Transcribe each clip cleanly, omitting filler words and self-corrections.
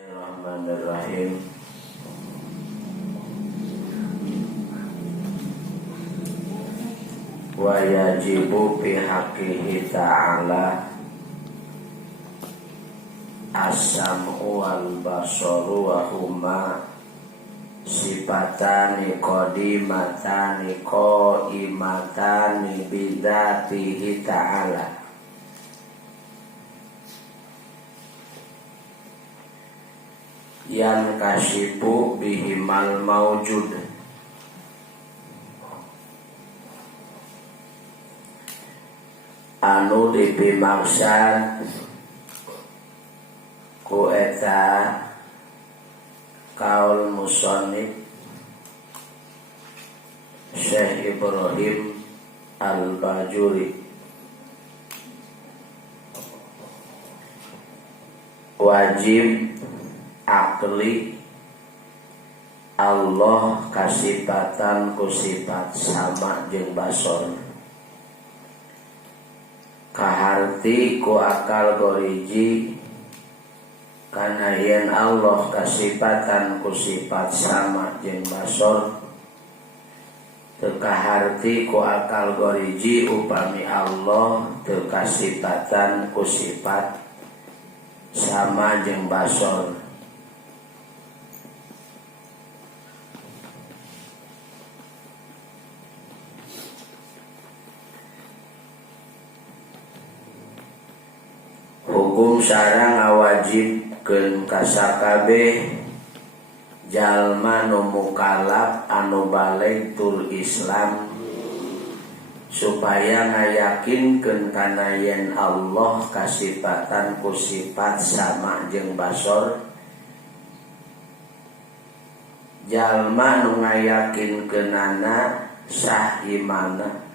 Bismillahirrahmanirrahim. Wa yajibu fi haqqihi ta'ala as-sam'u wal basaru wa huma sifatani qadimatani qaimatani bidzatihi ta'ala. Yang kasipu bihimal maujud, anu dipimaksad ku eta kaul musannif Syekh Ibrahim Al-Bajuri. Wajib akli Allah kasifatan ku sifat sama jeung basor, kaharti ku akal goriji kana yen Allah kasifatan ku sifat sama jeung basor, teu kaharti ku akal goriji upami Allah teu kasifatan ku sifat sama jeung basor. Hukum sareng ngawajibkeun ka sakabeh jalma nu mukallaf anu baligh tur Islam supaya ngayakinkeun kana yen Allah kasifatan ku sifat sama jeung basor. Jalma nu ngayakinkeunana sah imanna.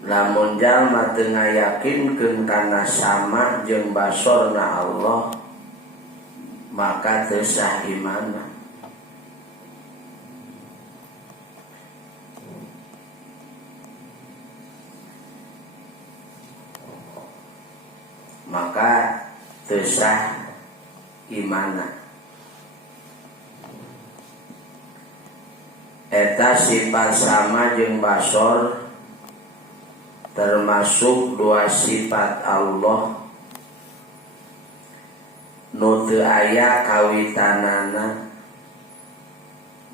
Lamun jalma teu ngayakinkeun kana sama jeung basorna Allah, maka teu sah imanna. Maka teu sah imanna. Eta sifat sama jeung basor termasuk dua sifat Allah nu teu aya kawitanana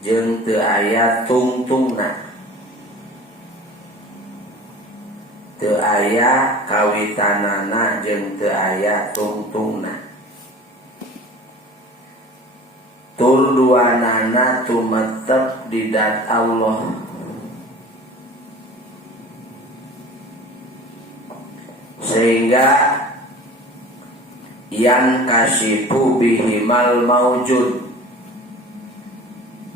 jeung teu aya tungtungna. Teu aya kawitanana jeung teu aya tungtungna. Tur duanana tumetep di dat Allah. Sehingga yang kasifu bihimal maujud,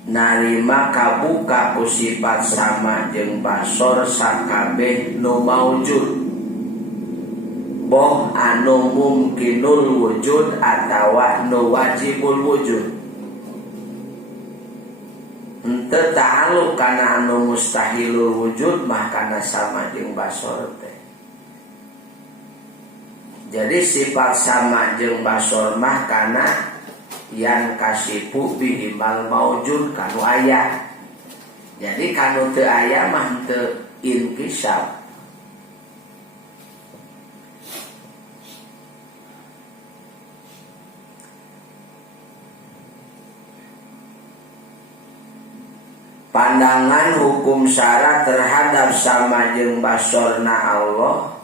narima kabuka ku sifat sama jeung basor sakabeh nu maujud, boh anu mungkinul wujud atawa nu wajibul wujud. Henteu ta'alluq kana anu mustahilul wujud mah kana sama jeung basor teh. Jadi sifat sama jeung basor mah kana yang kasifu bihimal maujud kanu aya. Jadi kanu teu aya mah teu inkisaf. Pandangan hukum syara terhadap sama jeung basorna Allah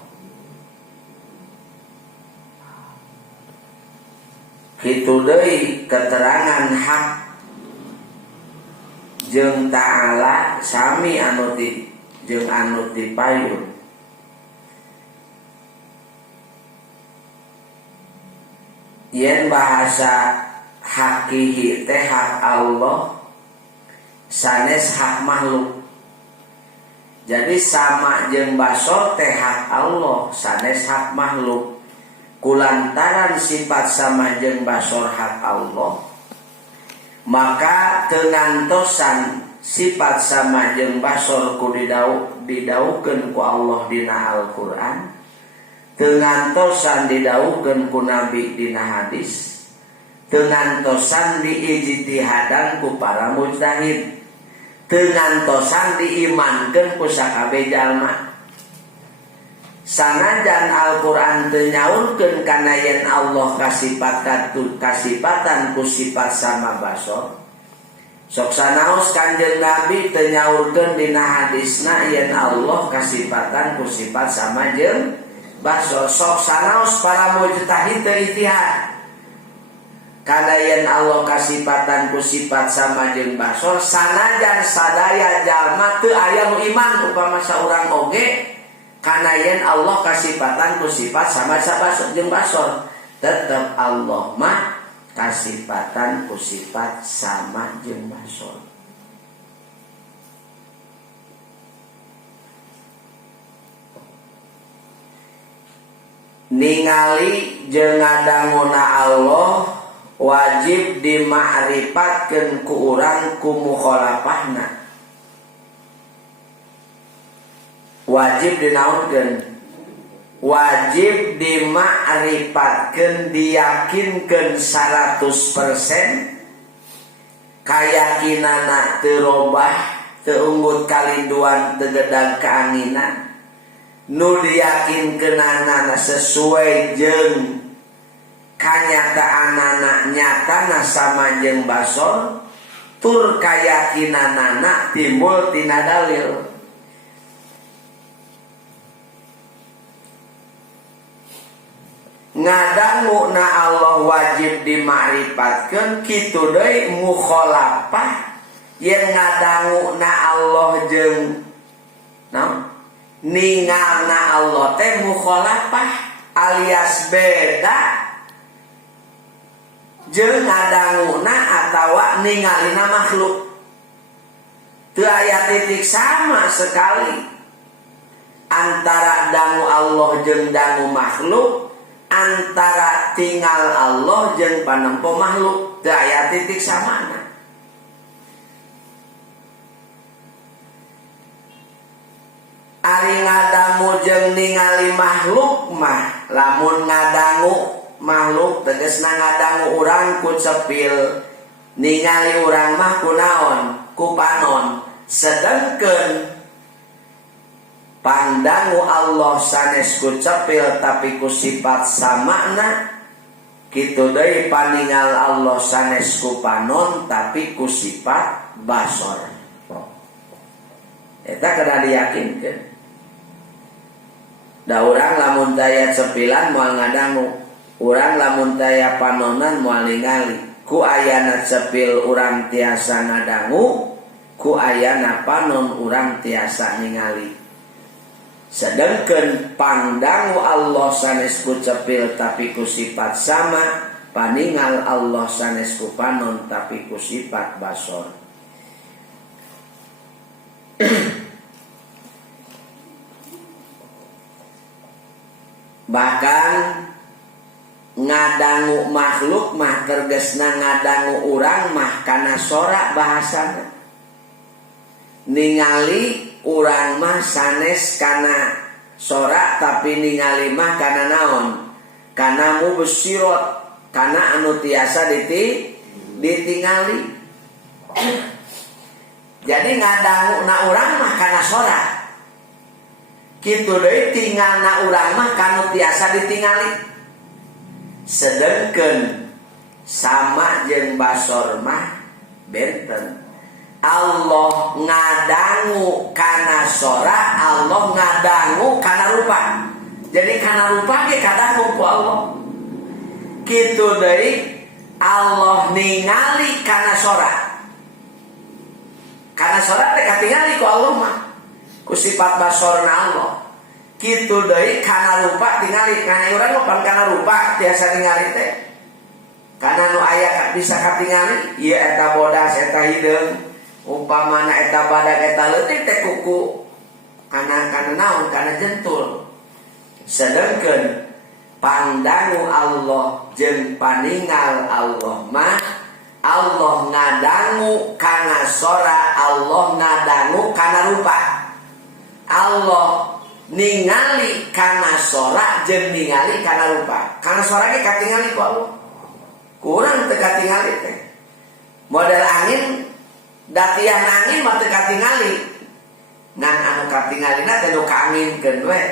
kitu deui keterangan hak jeung ta'ala sami anu ti jeung anu ti payun. Yen bahasa hakihi teh hak Allah sanes hak makhluk. Jadi sama jeung basor teh hak Allah sanes hak makhluk. Kulantaran sifat sama jeung basor hak Allah, maka tengantosan sifat sama jeung basor ku didaukeun ku Allah dina Al-Qur'an teu ngantosan didawuhkeun ku Nabi dina hadis, teu ngantosan diijtihadan ku para mujtahid, teu ngantosan diimankeun ku sakabeh jalma. Sanajan Al-Quran teu nyaurkeun kana yen Allah kasipatan ku sifat sama basor, sok sanaos Kanjeng Nabi teu nyaurkeun dina hadisna yen Allah kasipatan ku sifat sama jeung basor. Sok sanaos para mujtahid teu ijtihad kana yen Allah kasipatan ku sifat sama jeung basor, sanajan sadaya jalma teu aya nu iman upama saurang oge kana yen Allah kasipatan ku sifat sama basor jeung basor, tetep Allah mah kasipatan ku sifat sama jeung basor. Ningali jeung ngadanguna Allah wajib dima'rifatkeun ku urang ku mukhalafahna. Wajib dinaunkeun, wajib dima'rifatkeun, diyakinkeun 100% kayakinana teu robah, teu unggut kalinduan, teu gedag kaanginan, nu diyakinkeunana sesuai jeung kanyataanana nyatana sama jeung basor, tur kayakinanana timbul tina dalil. Ngadanguna Allah wajib dima'rifatkeun, kitu deui mukhalafah yen ngadanguna Allah jeung ningalna Allah teh mukhalafah alias beda jeung ngadanguna atawa ningalina makhluk. Teu aya titik sama sekali antara dangu Allah jeung dangu makhluk, antara tinggal Allah jeung panempo makhluk, teu aya titik samana. Ari ngadangu jeung ningali makhluk mah, lamun ngadangu makhluk tegasna ngadangu urang ku cepil, ningali urang mah ku naon, ku panon. Sedengkeun pandangu Allah sanes ku cepil tapi ku sifat samana, kitu deui paningal Allah sanes ku panon tapi ku sifat basor. Eta kada diyakinkeun. Da urang lamun daya cepilan moal ngadangu, urang lamun daya panonan moal ningali. Ku ayana cepil urang tiasa ngadangu, ku ayana panon urang tiasa ningali. Sedengkeun pandangu Allah sanes ku cepil tapi ku sifat sama, paningal Allah sanes ku panon tapi ku sifat basor. Bahkan ngadangu makhluk mah tergesna ngadangu urang mah kana sorak bahasana. Ningali urang mah sanes kana sorak tapi ningali mah kana naon? Kana mubsyirat, kana anu tiasa ditingali. Jadi ngadangu na urang mah kana sorak. Kitu deui tinggalna urang mah kanu tiasa ditingali. Sedengkeun sama jeung basor mah benten. Allah ngadangu kana sora, Allah ngadangu kana rupa. Jadi kana rupa ge kadangu ku Allah. Kitu deui Allah ningali kana sora. Kana sora teh katingali ku Allah mah. Ku sifat basorna Allah. Kitu deui kana rupa tingali, kana urang mah kana rupa tiasa ningali teh. Kana nu aya bisa katingali, ieu eta bodas eta hideung, upamana eta badag eta leutik teh kuku kana naon, kana jentul. Sedengkeun pandangu Allah jeung paningal Allah mah Allah ngadangu kana sora, Allah ngadangu kana rupa. Allah ningali kana sora jeung ningali kana rupa. Kana sora ge katingali ku Allah. Kurang teu katingali teh. Model angin datian angin mah teu katingali. Ngan anu katingalina teh nu kaanginkeun we.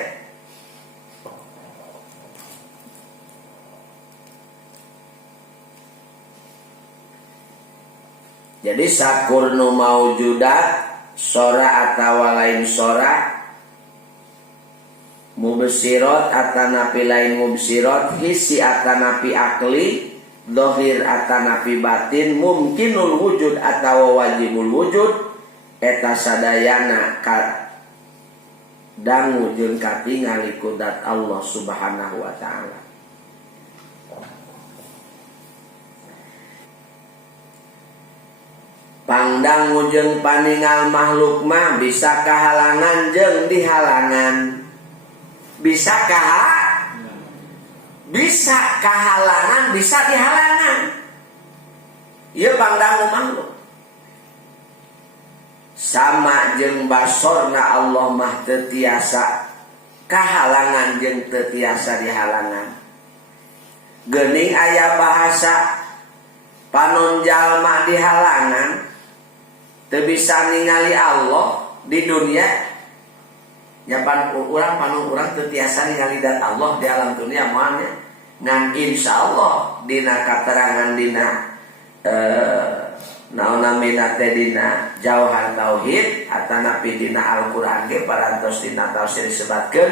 Jadi sakurnu maujudat sora atawa lain sora, mubsirot atanapi lain mubsirot, hisi atanapi akli, dohir atanapi batin, mungkinul wujud atawa wajibul wujud, eta sadayana dangu jeung katingali kudat Allah Subhanahu wa ta'ala. Pangdangu jeung paningal makhluk mah bisa kahalangan jeung dihalangan. Bisa kahalangan, bisa dihalangan. Ieu pangdangu makhluk. Sama jeung basorna Allah mah teu tiasa kahalangan jeung teu tiasa dihalangan. Geuning aya bahasa panon jalma dihalangan teu bisa ningali Allah di dunia. Ya panon urang teu tiasa ningali dat Allah di alam dunia moal nya. Ngan insyaallah dina katerangan dina naonna mina teh dina Jauhar Tauhid atanapi dina Al-Qur'an ge parantos dina tafsir disebutkeun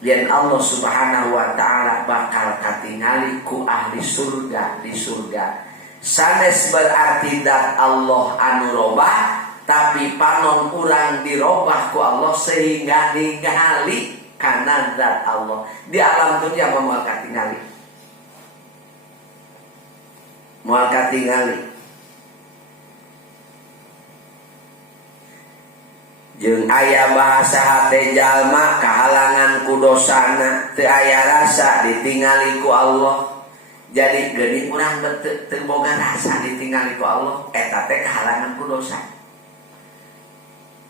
yen Allah Subhanahu wa ta'ala bakal katingali ku ahli surga di surga. Sanes berarti dat Allah anu robah, tapi panon urang dirobah ku Allah sehingga ningali kana zat Allah di alam dunia moal katingali. Moal katingali. Jeung aya bahasa hate jalma kahalangan ku dosana, teu aya rasa ditingali ku Allah. Jadi geuning urang teu boga rasa ditingali ku Allah, eta teh kahalangan ku dosa.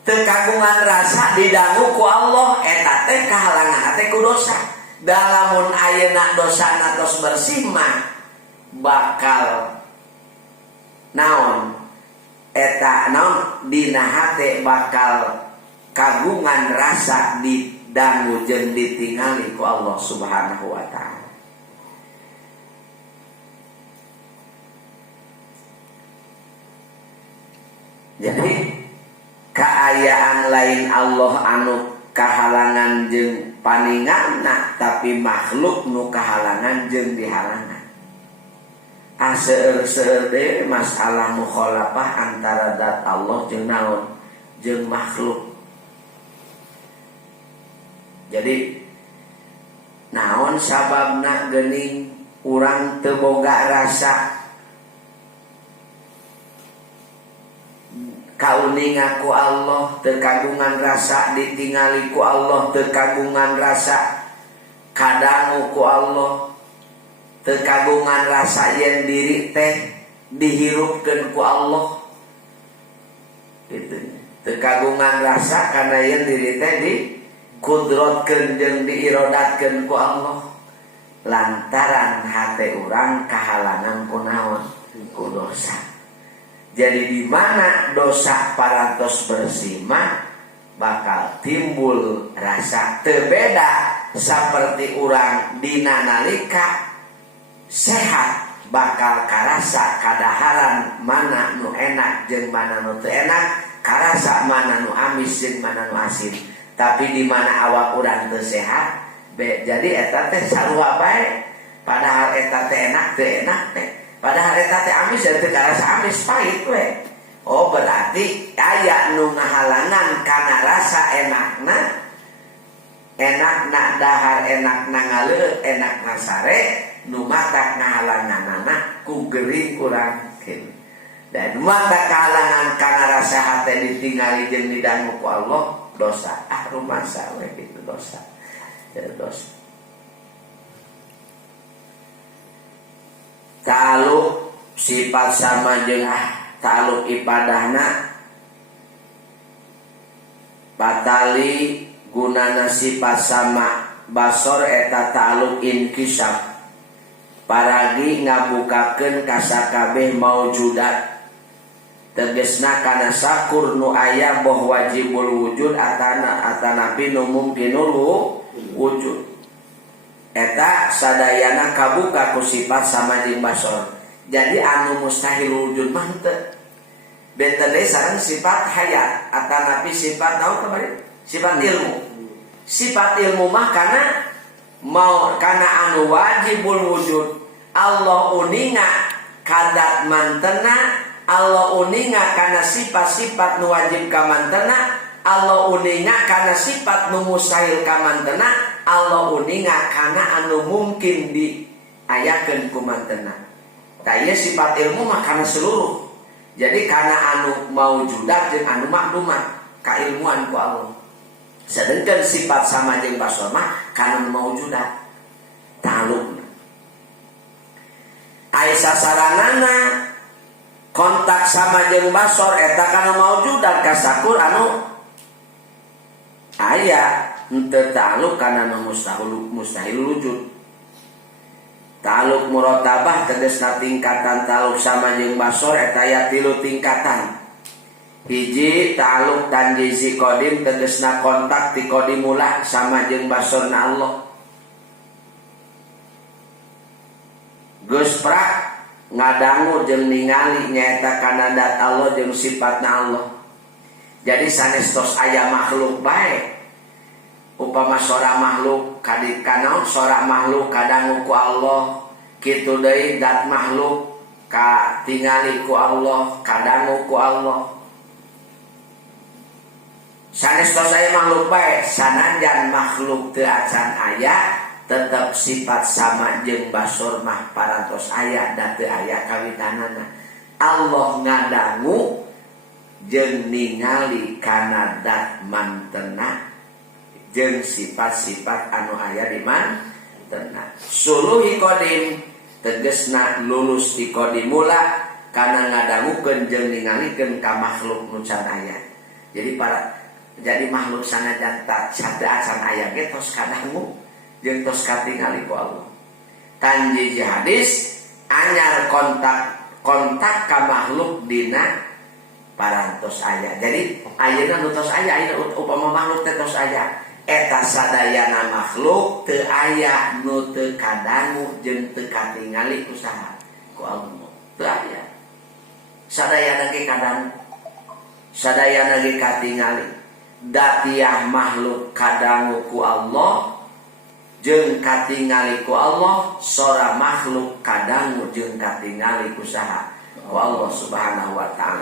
Teu kagungan rasa didangu ku Allah, eta teh kahalangan teh ku dosa. Dalamun ayeuna dosana tos bersih mah bakal naon? Eta naon dina hate bakal kagungan rasa didangu jeung ditingali ku Allah Subhanahu wa ta'ala. Jadi kaayaan lain Allah anu kahalangan jeung paningalna, tapi makhluk nu kahalangan jeung dihalangan. Seueur-seueur deui masalah mukhalafah antara zat Allah jeung naon jeung makhluk. Jadi naon sababna geuning urang teu boga rasa kauninga ku Allah, teu kagungan rasa ditingali ku Allah, teu kagungan rasa kadangu ku Allah, teu kagungan rasa yen diri teh dihirupkeun ku Allah. Gitu. Teu kagungan rasa kana yen diri teh dikudrotkeun jeung diirodatkeun ku Allah. Lantaran hate urang kahalangan ku naon? Ku dosa. Jadi di mana dosa parantos bersih mah bakal timbul rasa teu beda saperti urang dina nalika sehat bakal karasa kadaharan mana nu enak jeung mana nu teu enak, karasa mana nu amis jeung mana nu asin. Tapi di mana awak urang teu sehat, jadi eta teh sarua bae. Padahal eta teh enak teu enak teh. Padahal eta teh amis dan teu karasa amis, pahit we. Oh berarti aya nu ngahalangan kana rasa enakna. Enakna dahar, enakna ngaleuh, enakna sare, nu matak ngahalanganana ku geuring urang kieu. Dan matak kahalangan kana rasa hate ditingali jeung didangu ku Allah, dosa. Rumasa we kitu dosa. Jadi dosa. Ta'aluk sifat sama jeung ta'aluk ibadahna batali gunana sifat sama basor eta ta'aluk inkisaf paragi ngabukakeun ka sakabeh maujudat tegesna kana sakur nu aya boh wajibul wujud atanapi nu mungkinul wujud eta sadayana kabuka ku sifat sama jeung basor. Jadi anu mustahil wujud mah teu benten deui sareng sifat hayat atanapi sifat naon kemarin sifat ilmu. Sifat ilmu mah kana anu wajibul wujud Allah uninga kadat mantena Allah uninga kana sifat-sifat nu wajib ka mantena Allah uninga kana sifat nu mustahil ka mantena Allah uninga kana anu mungkin diayakeun ku mantena. Tah ieu sifat ilmu mah kana seluruh. Jadi kana anu maujudat jeung anu maklumat kailmuan ku Allah. Sedangkan sifat sama jeung basor mah kana maujudat ta'aluk. Ai sasaranana kontak sama jeung basor eta kana maujudat ka sakur anu aya henteu ta'aluk kana mustahil wujud. Ta'aluk murotabah tegasna tingkatan ta'aluk sama jeung basor eta aya 3 tingkatan. Hiji ta'aluk tanjizi qadim tegasna kontak ti qadimula sama jeung basorna Allah. Geus prak ngadangu jeung ningali nyaeta kana dat Allah jeung sifatna Allah. Jadi sanestos aya makhluk bae upama sora makhluk kadikanaon sora makhluk kadangu ku Allah kitu deui dat makhluk ka tingali ku Allah kadangu ku Allah. Sanestos aya makhluk bae sanajan makhluk teu acan aya tetap sifat sama jeung basor mah parantos aya da teu aya kawitanana. Allah ngadangu jeung ningali kana dat mantena jeung sifat-sifat anu aya di mantena. Suluhi qadim tegasna lulus ti qadimula kana ngadangukeun jeung ningalikeun ka makhluk nu can aya. Jadi makhluk sanajan sada acan aya ge tos kadangu jeung tos katingali ku Allah. Tanji hadis anyar kontak ka makhluk dina parantos aya. Jadi ayeuna nu tos aya upama makhluk teh tos aya eta sadayana makhluk teu aya nu teu kadangu jeung teu katingali ku saha ku Allah. Teu aya. Sadayana ge kadangu. Sadayana ge katingali. Datiah makhluk kadangu ku Allah jeung katingali ku Allah sora makhluk kadangu jeung katingali ku saha ku Allah subhanahu wa ta'ala.